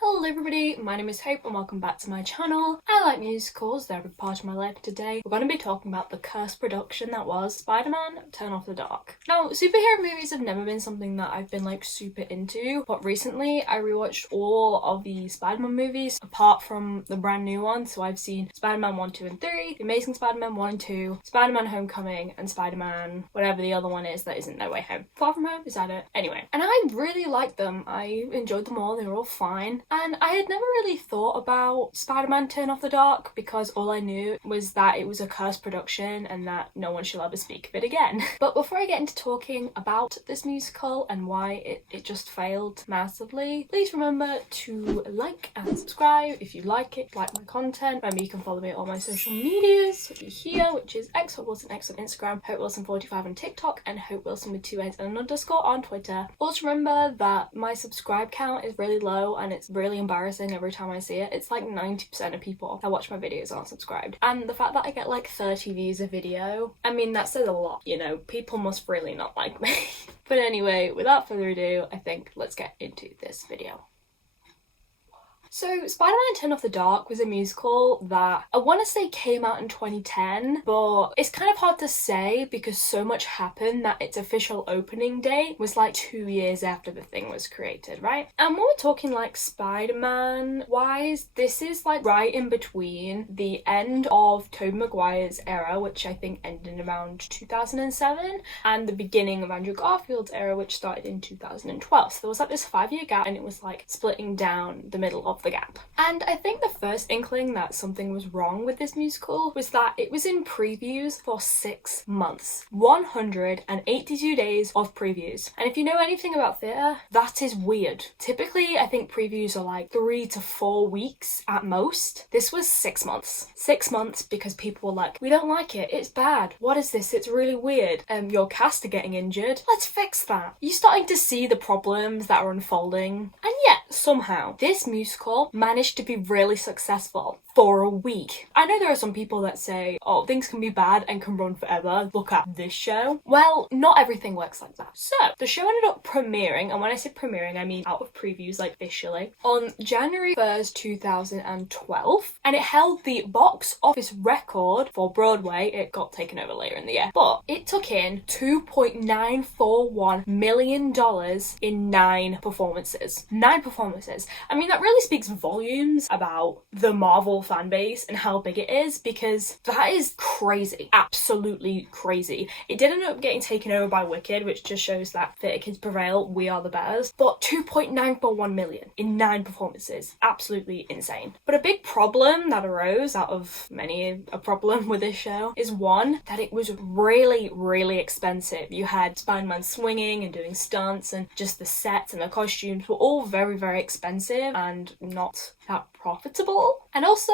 Hello everybody, my name is Hope and welcome back to my channel. I like musicals, they're a big part of my life. Today we're going to be talking about the cursed production that was Spider-Man Turn Off the Dark. Now, superhero movies have never been something that I've been like super into, but recently I rewatched all of the Spider-Man movies apart from the brand new one. So I've seen Spider-Man 1, 2 and 3, The Amazing Spider-Man 1 and 2, Spider-Man Homecoming and Spider-Man whatever the other one is that isn't No Way Home. Far From Home, is that it? Anyway, and I really liked them. I enjoyed them all, they were all fine. And I had never really thought about Spider-Man Turn Off the Dark because all I knew was that it was a cursed production and that no one should ever speak of it again. But before I get into talking about this musical and why it just failed massively, please remember to like and subscribe if you like it, like my content. Remember you can follow me on all my social medias here, which is xHopeWilson, X on Instagram, HopeWilson45 on TikTok, and Hope Wilson with 2 A's and an underscore on Twitter. Also remember that my subscribe count is really low and it's really embarrassing every time I see it. It's like 90% of people that watch my videos aren't subscribed. And the fact that I get like 30 views a video, I mean, that says a lot, you know, people must really not like me. But anyway, without further ado, I think let's get into this video. So Spider-Man Turn Off the Dark was a musical that I want to say came out in 2010, but it's kind of hard to say because so much happened that its official opening date was like 2 years after the thing was created, right? And when we're talking like Spider-Man wise, this is like right in between the end of Tobey Maguire's era, which I think ended around 2007, and the beginning of Andrew Garfield's era, which started in 2012. So there was like this 5-year gap and it was like splitting down the middle of the gap. And I think the first inkling that something was wrong with this musical was that it was in previews for 6 months. 182 days of previews. And if you know anything about theatre, that is weird. Typically, I think previews are like 3 to 4 weeks at most. This was 6 months. 6 months because people were like, we don't like it, it's bad, what is this, it's really weird, your cast are getting injured, let's fix that. You're starting to see the problems that are unfolding. And yet, somehow, this musical managed to be really successful for a week. I know there are some people that say, oh, things can be bad and can run forever, look at this show. Well, not everything works like that. So, the show ended up premiering, and when I say premiering, I mean out of previews, like officially, on January 1st, 2012, and it held the box office record for Broadway. It got taken over later in the year, but it took in $2.941 million in 9 performances. 9 performances. I mean, that really speaks volumes about the Marvel fan base and how big it is, because that is crazy. Absolutely crazy. It did end up getting taken over by Wicked, which just shows that theatre kids prevail, we are the bears. But 2.941 million in 9 performances. Absolutely insane. But a big problem that arose out of many a problem with this show is one, that it was really, really expensive. You had Spider-Man swinging and doing stunts, and just the sets and the costumes were all very, very expensive and not that profitable. And also,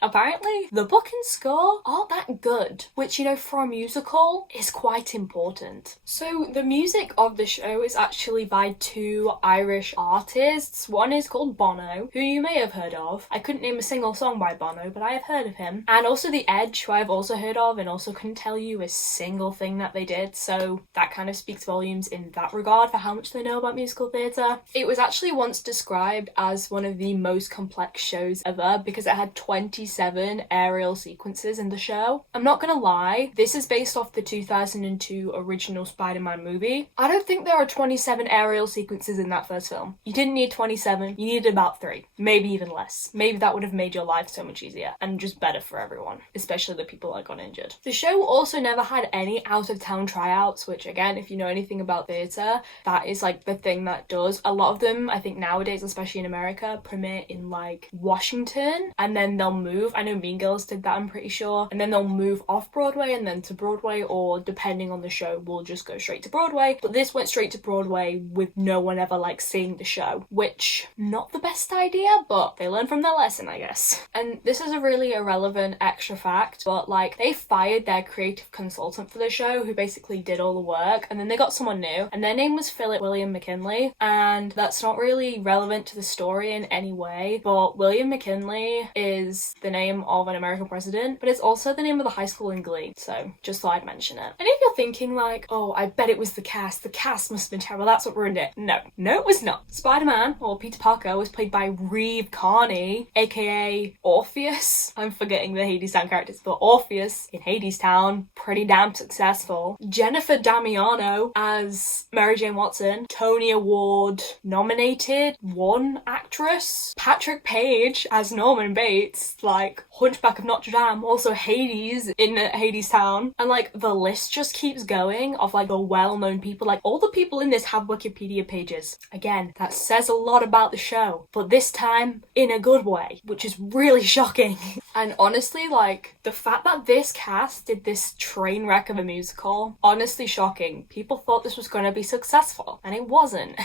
apparently, the book and score aren't that good, which, you know, for a musical is quite important. So the music of the show is actually by 2 Irish artists. One is called Bono, who you may have heard of. I couldn't name a single song by Bono, but I have heard of him. And also The Edge, who I've also heard of and also couldn't tell you a single thing that they did. So that kind of speaks volumes in that regard for how much they know about musical theatre. It was actually once described as one of the most complex shows ever because it had 27 aerial sequences in the show. I'm not gonna lie, this is based off the 2002 original Spider-Man movie. I don't think there are 27 aerial sequences in that first film. You didn't need 27, you needed about 3, maybe even less. Maybe that would have made your life so much easier and just better for everyone, especially the people that got injured. The show also never had any out-of-town tryouts, which again, if you know anything about theatre, that is like the thing that does. A lot of them, I think nowadays, especially in America, premiere in like Washington and then they'll move. I know Mean Girls did that, I'm pretty sure. And then they'll move off Broadway and then to Broadway, or depending on the show, we'll just go straight to Broadway. But this went straight to Broadway with no one ever like seeing the show, which not the best idea, but they learned from their lesson, I guess. And this is a really irrelevant extra fact, but like they fired their creative consultant for the show who basically did all the work, and then they got someone new and their name was Philip William McKinley, and that's not really relevant to the story in any way, but William McKinley Connie is the name of an American president, but it's also the name of the high school in Glee, so just thought I'd mention it. And if you're thinking like, oh, I bet it was the cast must have been terrible, that's what ruined it. No, it was not. Spider-Man, or Peter Parker, was played by Reeve Carney, aka Orpheus. I'm forgetting the Hadestown characters, but Orpheus in Hadestown, pretty damn successful. Jennifer Damiano as Mary Jane Watson, Tony Award nominated, one actress. Patrick Page as Norman Bates, like Hunchback of Notre Dame, also Hades in Hadestown. And like the list just keeps going of like the well-known people. Like all the people in this have Wikipedia pages. Again, that says a lot about the show, but this time in a good way, which is really shocking. And honestly, like the fact that this cast did this train wreck of a musical, honestly shocking. People thought this was going to be successful and it wasn't.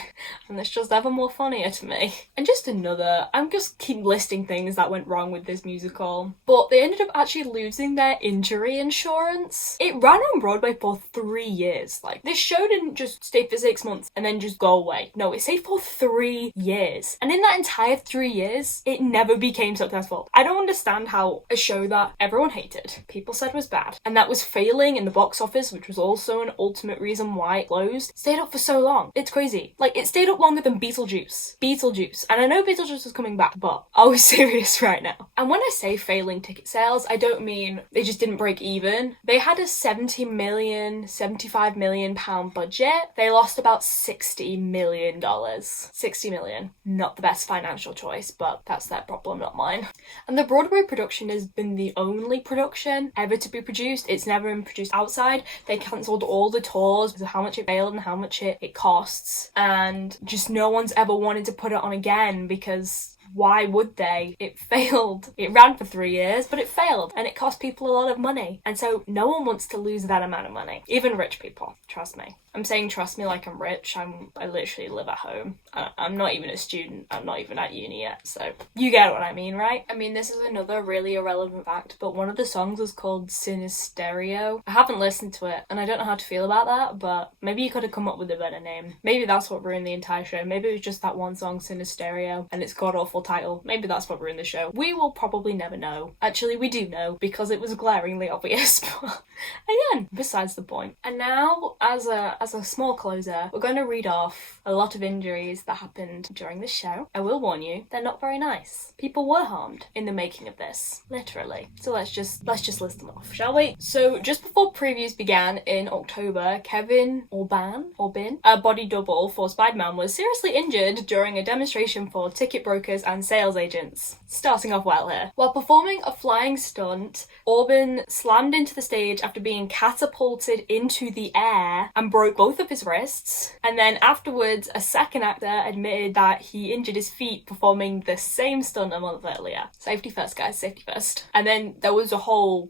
And it's just ever more funnier to me. And just another, I'm just keep listing things that went wrong with this musical, but they ended up actually losing their injury insurance. It ran on Broadway for 3 years. Like this show didn't just stay for 6 months and then just go away. No, it stayed for 3 years. And in that entire 3 years, it never became successful. I don't understand how a show that everyone hated, people said was bad, and that was failing in the box office, which was also an ultimate reason why it closed, stayed up for so long. It's crazy. Like it stayed up longer than Beetlejuice. And I know Beetlejuice is coming back, but are we serious right now? And when I say failing ticket sales, I don't mean they just didn't break even. They had a 75 million pound budget. They lost about $60 million. 60 million. Not the best financial choice, but that's their problem, not mine. And the Broadway production has been the only production ever to be produced. It's never been produced outside. They cancelled all the tours because of how much it failed and how much it costs. And just no one's ever wanted to put it on again because why would they? It failed. It ran for 3 years, but it failed and it cost people a lot of money. And so no one wants to lose that amount of money. Even rich people, trust me. I'm saying trust me like I'm rich. I literally live at home. I'm not even a student. I'm not even at uni yet. So you get what I mean, right? I mean, this is another really irrelevant fact, but one of the songs was called Sinistereo. I haven't listened to it and I don't know how to feel about that, but maybe you could have come up with a better name. Maybe that's what ruined the entire show. Maybe it was just that one song, Sinistereo, and it's god awful title. Maybe that's what ruined the show. We will probably never know. Actually, we do know because it was glaringly obvious. But again, besides the point. And now, as a small closer, we're going to read off a lot of injuries that happened during this show. I will warn you, they're not very nice. People were harmed in the making of this, literally. So let's just list them off, shall we? So just before previews began in October, Kevin Orbin, a body double for Spider-Man, was seriously injured during a demonstration for ticket brokers and sales agents. Starting off well here. While performing a flying stunt, Orbin slammed into the stage after being catapulted into the air and broke both of his wrists. And then afterwards, a second actor admitted that he injured his feet performing the same stunt a month earlier. Safety first, guys, safety first. And then there was a whole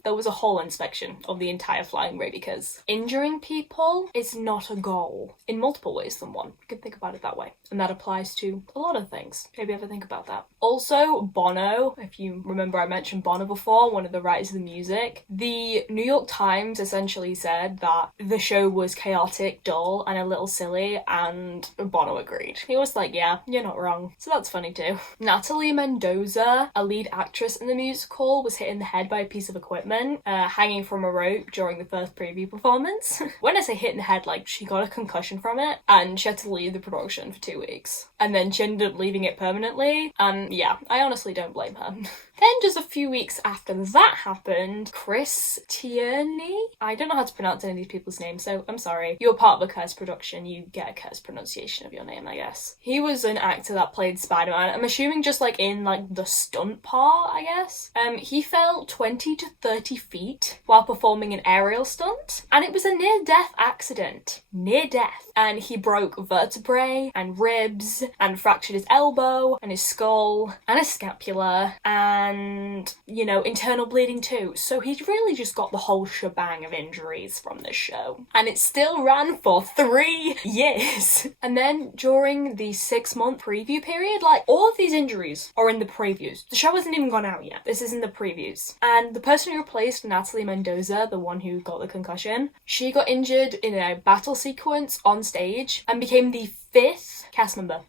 inspection of the entire flying rig because injuring people is not a goal in multiple ways than one. You can think about it that way. And that applies to a lot of things. Maybe ever think about that. Also, Bono, if you remember I mentioned Bono before, one of the writers of the music. The New York Times essentially said that the show was chaotic, dull, and a little silly, and Bono agreed. He was like, yeah, you're not wrong. So that's funny too. Natalie Mendoza, a lead actress in the musical, was hit in the head by a piece of equipment, hanging from a rope during the first preview performance. When I say hit in the head, like she got a concussion from it, and she had to leave the production for 2 weeks. And then she ended up leaving it permanently, and yeah, I honestly don't blame her. Then just a few weeks after that happened, Chris Tierney, I don't know how to pronounce any of these people's names, so I'm sorry. You're part of a cursed production, you get a cursed pronunciation of your name, I guess. He was an actor that played Spider-Man, I'm assuming just like in like the stunt part, I guess. He fell 20 to 30 feet while performing an aerial stunt, and it was a near-death accident. Near death. And he broke vertebrae and ribs and fractured his elbow and his skull and his scapula and, you know, internal bleeding too. So he really just got the whole shebang of injuries from this show. And it still ran for 3 years. And then during the 6-month preview period, like all of these injuries are in the previews. The show hasn't even gone out yet. This is in the previews. And the person who replaced Natalie Mendoza, the one who got the concussion, she got injured in a battle sequence on stage and became the fifth cast member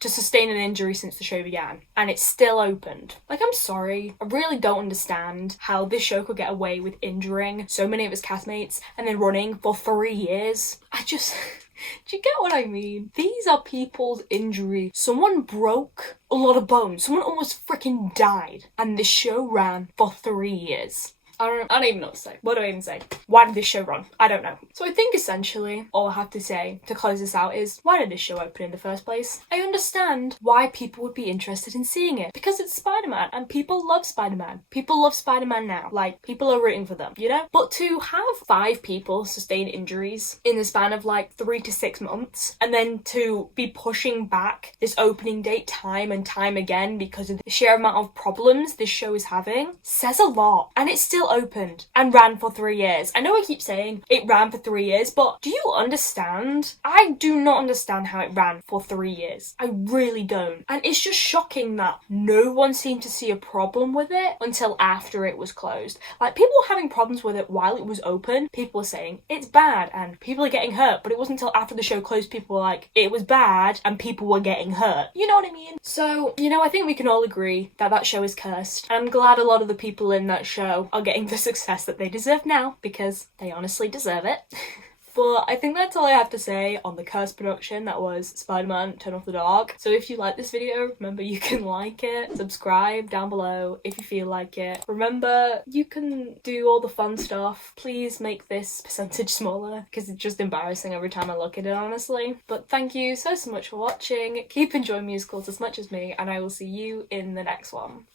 to sustain an injury since the show began, and it's still opened. Like, I'm sorry, I really don't understand how this show could get away with injuring so many of its castmates and then running for 3 years. Do you get what I mean? These are people's injuries. Someone broke a lot of bones. Someone almost freaking died. And this show ran for 3 years. I don't even know what to say. What do I even say? Why did this show run? I don't know. So I think essentially all I have to say to close this out is, why did this show open in the first place? I understand why people would be interested in seeing it. Because it's Spider-Man and people love Spider-Man. People love Spider-Man now. Like, people are rooting for them, you know? But to have 5 people sustain injuries in the span of like 3 to 6 months, and then to be pushing back this opening date time and time again because of the sheer amount of problems this show is having, says a lot. And it's still opened and ran for 3 years. I know I keep saying it ran for 3 years, but do you understand? I do not understand how it ran for 3 years. I really don't. And it's just shocking that no one seemed to see a problem with it until after it was closed. Like, people were having problems with it while it was open. People were saying it's bad and people are getting hurt, but it wasn't until after the show closed people were like, it was bad and people were getting hurt. You know what I mean? So, you know, I think we can all agree that that show is cursed. I'm glad a lot of the people in that show are getting the success that they deserve now, because they honestly deserve it. But I think that's all I have to say on the cursed production that was Spider-Man Turn Off the Dark. So if you like this video, remember you can like it, subscribe down below if you feel like it. Remember, you can do all the fun stuff. Please make this percentage smaller, because it's just embarrassing every time I look at it, honestly. But thank you so much for watching. Keep enjoying musicals as much as me, and I will see you in the next one.